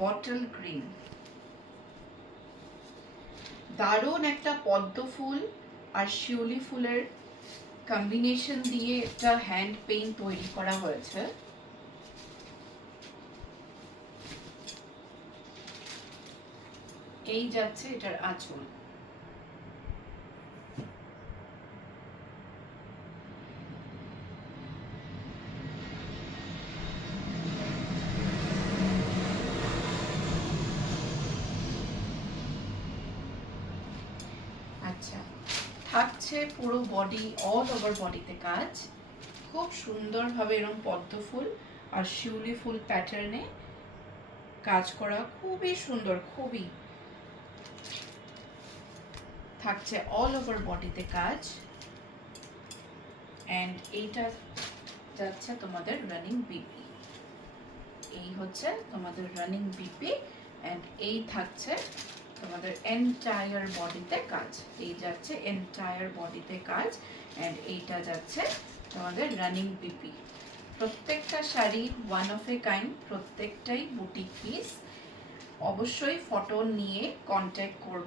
Bottle green, দারুণ একটা পদ্ম ফুল আর শিউলি ফুলের কম্বিনেশন দিয়ে একটা হ্যান্ড পেইন্ট তৈরি করা হয়েছে। এই যাচ্ছে এটার আঁচল। আচ্ছা, থাকছে পুরো বডি, অল ওভার বডিতে কাজ, খুব সুন্দরভাবে এরকম পদ্ম ফুল আর শিউলি ফুল প্যাটার্নে কাজ করা, খুবই সুন্দর, খুবই থাকছে অল ওভার বডিতে কাজ। এন্ড এইটা যাচ্ছে তোমাদের রানিং বিপি, এই হচ্ছে তোমাদের রানিং বিপি। এন্ড এই থাকছে তোমাদের এন্টায়ার বডিতে কাজ, এই যাচ্ছে এন্টায়ার বডিতে কাজ। এন্ড এইটা যাচ্ছে তোমাদের রানিং বিপি। প্রত্যেকটা sari one of a kind, প্রত্যেকটাই বুটিক পিস। অবশ্যই ফটো নিয়ে কন্ট্যাক্ট করবে।